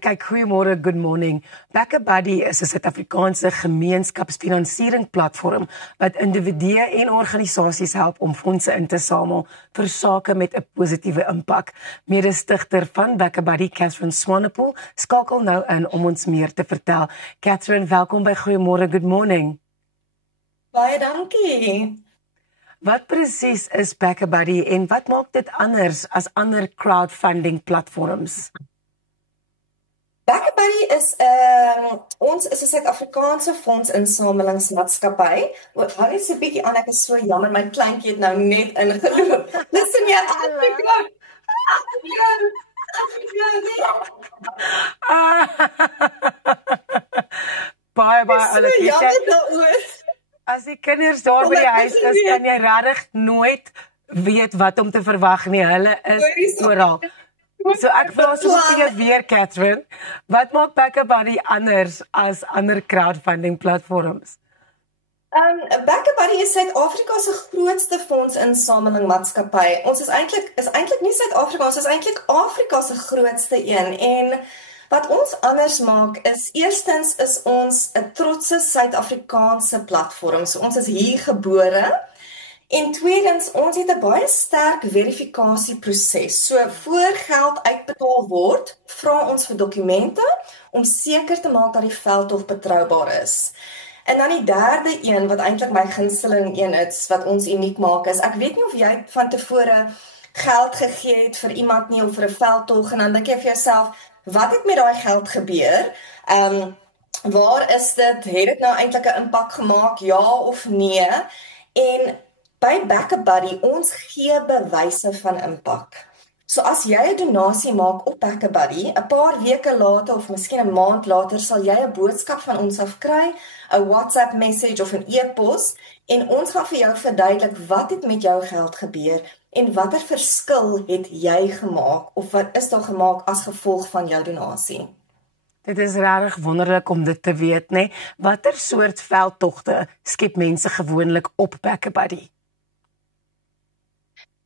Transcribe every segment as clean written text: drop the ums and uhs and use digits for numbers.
Kyk, goeiemôre, good morning. BackaBuddy is 'n Suid-Afrikaanse gemeenskapsfinansiering-platform wat individue en organisasies help om fondse in te samel vir sake met 'n positiewe impak. Mede-stigter van BackaBuddy, Catherine Swanepoel, skakel nou in om ons meer te vertel. Catherine, welkom by Goeiemôre, good morning. Baie dankie. Wat presies is BackaBuddy en wat maak dit anders as ander crowdfunding platforms? BackaBuddy is ons is 'n Suid-Afrikaanse fondsinsamelingsmaatskappy. Hou net so 'n bietjie aan, ek is so jammer, my kleintjie het nou net ingeloop. Listen hier, Afrika. Baie alles. Jammer daaroor. As die kinders daar by die huis is, kan jy regtig nooit weet wat om te verwag nie. Hulle is oral. So ek vra sommer weer, Catherine, wat maak BackaBuddy anders as ander crowdfunding platforms? BackaBuddy is Suid-Afrika se grootste fondsinsamelingmaatskappy. Ons is eintlik nie Suid-Afrika, ons is eintlik Afrika se grootste een. En wat ons anders maak is, eerstens is ons 'n trotse Suid-Afrikaanse platform. So ons is hier gebore. En tweedens, ons het 'n baie sterk verifikasieproses. So voor geld uitbetaal word, vra ons vir dokumente om seker te maak dat die veldtog betroubaar is. En dan die derde een wat eintlik my gunsteling een is wat ons uniek maak is, ek weet nie of jy van tevore geld gegee het vir iemand nie of vir 'n veldtog en dan dink jy vir jouself, wat het met daai geld gebeur? Waar is dit? Het dit nou eintlik 'n impak gemaak, ja of nee? En by BackaBuddy, ons gee bewyse van impak. So as jy 'n donasie maak op BackaBuddy, 'n paar weke later of miskien 'n maand later sal jy 'n boodskap van ons af kry, 'n WhatsApp message of 'n e-pos, en ons gaan vir jou verduidelik wat het met jou geld gebeur en watter verskil het jy gemaak of wat is daar gemaak as gevolg van jou donasie. Dit is regtig wonderlik om dit te weet, né? Watter soort veldtogte skep mense gewoonlik op BackaBuddy?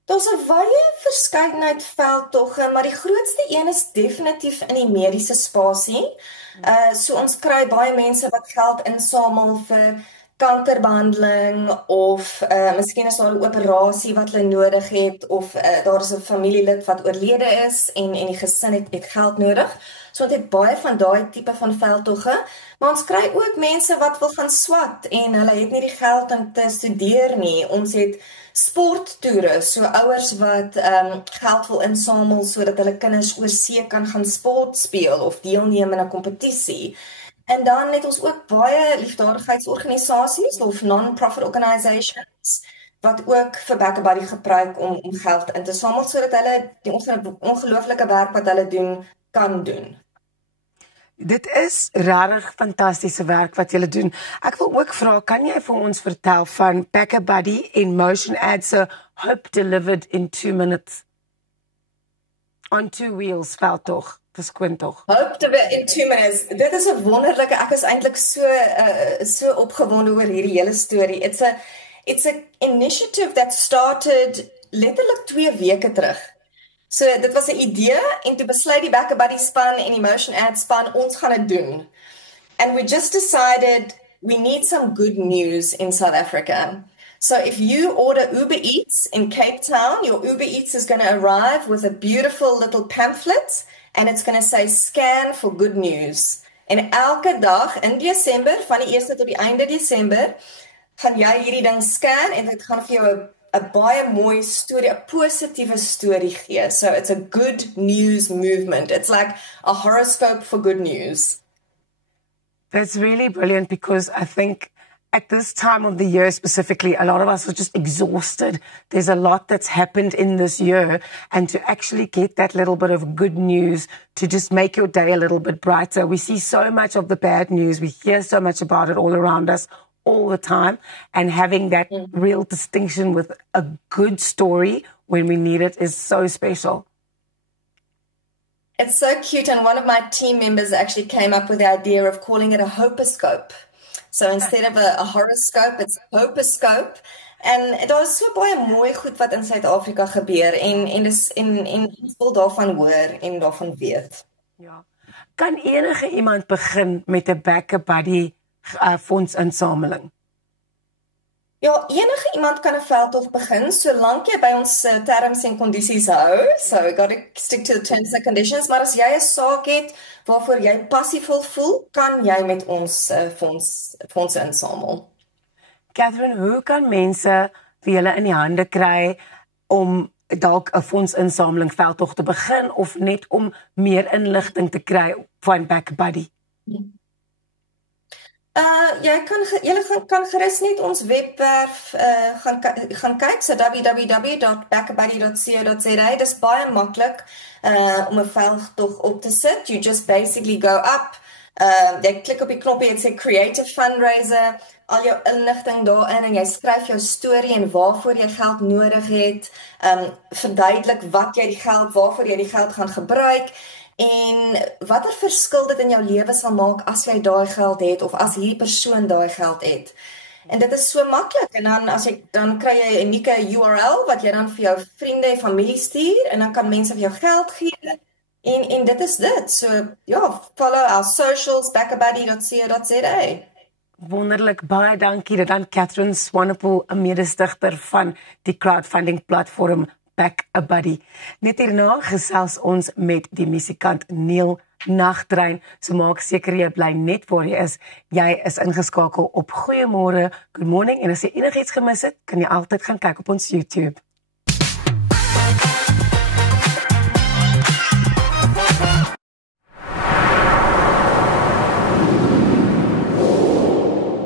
Daar's 'n wye verskeidenheid veldtogte, maar die grootste een is definitief in die mediese spasie. So ons kry baie mense wat geld insamel vir kankerbehandeling of miskien is daar 'n operasie wat hulle nodig het of daar is 'n familielid wat oorlede is en die gesin het geld nodig. So ons het baie van daai tipe van veldtogte, maar ons kry ook mense wat wil gaan swat en hulle het nie die geld om te studeer nie. Ons het sporttoere, so ouers wat geld wil insamel sodat hulle kinders oor see kan gaan sport speel of deelneem in 'n kompetisie. En dan het ons ook baie liefdadigheidsorganisasies of non-profit organisations wat ook vir BackaBuddy gebruik om geld in te samel sodat hulle die ongelooflike werk wat hulle doen kan doen. Dit is regtig fantastiese werk wat julle doen. Ek wil ook vra, kan jy vir ons vertel van BackaBuddy en Motion Ads se Hope Delivered in 2 minutes? On 2 wheels veldtog. Hope Delivered in 2 minutes. Dit is 'n wonderlike, ek is eintlik so opgewonde oor hierdie hele storie. It's a initiative that started letterlik 2 weke terug. So dit was 'n idee en toe besluit die BackaBuddy span en die Motion Ads span ons gaan dit doen. And we just decided we need some good news in South Africa. So if you order Uber Eats in Cape Town, your Uber Eats is going to arrive with a beautiful little pamphlet and it's going to say scan for good news. En elke dag in Desember, van die 1ste tot die einde Desember, gaan jy hierdie ding scan en dit gaan vir jou 'n baie mooi storie, 'n positiewe storie gee. So it's a good news movement. It's like a horoscope for good news. That's really brilliant because I think at this time of the year specifically, a lot of us are just exhausted. There's a lot that's happened in this year, and to actually get that little bit of good news to just make your day a little bit brighter. We see so much of the bad news. We hear so much about it all around us all the time, and having that real distinction with a good story when we need it is so special. It's so cute, and one of my team members actually came up with the idea of calling it a hopescope. So instead of a horoscope, it's a hopescope. En daar is so baie mooi goed wat in Suid-Afrika gebeur en ons wil daarvan hoor en daarvan weet. Ja. kan enige iemand begin met 'n Back a Buddy fondsinsameling? Ja, enige iemand kan 'n veldtog begin solank jy by ons terms en kondisies hou. So you got to stick to the terms and conditions, maar as jy 'n saak het waarvoor jy passievol voel, kan jy met ons fondse insamel. Catherine, hoe kan mense vir julle in die hande kry om dalk 'n fondsinsameling veldtog te begin of net om meer inligting te kry van Back a Buddy? Julle kan gerus net ons webwerf gaan kyk, so www.backabuddy.co.za. Dis baie maklik om 'n veldtog op te sit. You just basically go up, jy klik op die knoppie en sê create a fundraiser, al jou inligting daarin en jy skryf jou storie en waarvoor jy geld nodig het, verduidelik waarvoor jy die geld gaan gebruik. En watter verskil dit in jou lewe sal maak as jy daai geld het of as hierdie persoon daai geld het. En dit is so maklik en dan kry jy 'n unieke URL wat jy dan vir jou vriende en familie stuur en dan kan mense vir jou geld gee. En dit is dit. So ja, follow our socials, backabuddy.co.za. Wonderlik, baie dankie. Dit dan Catherine Swanepoel, 'n mede-stigter van die crowdfunding platform Back a Buddy. Net hierna gesels ons met die musikant Neil Nagtrein. So maak seker jy bly net waar jy is. Jy is ingeskakel op Goeiemôre, Good Morning en as jy enigiets gemis het, kan jy altyd gaan kyk op ons YouTube.